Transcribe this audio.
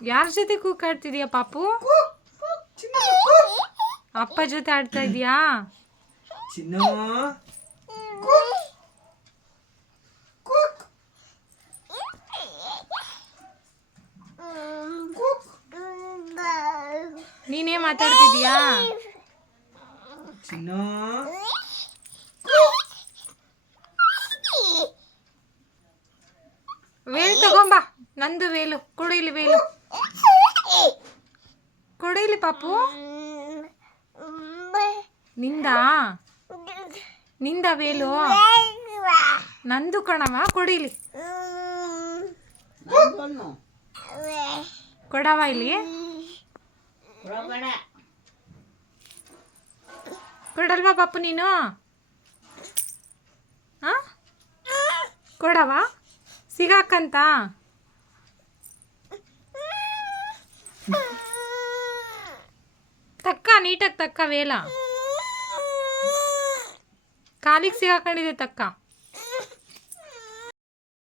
ಯಾರ ಜೊತೆ ಕೂಗಾಡ್ತಿದ್ಯಾ ಪಾಪು? ಅಪ್ಪ ಜೊತೆ ಆಡ್ತಾ ಇದೀಯಾ? ಚಿನ್ನ? ನೀನೇ ಮಾತಾಡ್ತಿದ್ಯಾ? ಚಿನ್ನ? ವೇಲ್ ತಗೊಂಬ. ನಂದು ವೇಲು. ಕುಡಿಲಿ ವೇಲು. ಕುಡಿಲಿ ಪಾಪು. ನಿಂದ? ನಿಂದ ವೇಲು. ನಂದು ಕಣವ ಕೊಡಿಲಿ. ಕೊಡವ ಇಲ್ಲಿ. ಕೊಡಲ್ವಾ ಪಾಪು ನೀನು? ಕೊಡವ ಸಿಗಾಕಂತ? ತಕ್ಕ ನೀಟಾಗಿ ತಕ್ಕ ವೇಲ. ಕಾಲಿಗೆ ಸಿಗಾಕೊಂಡಿದೆ ತಕ್ಕ.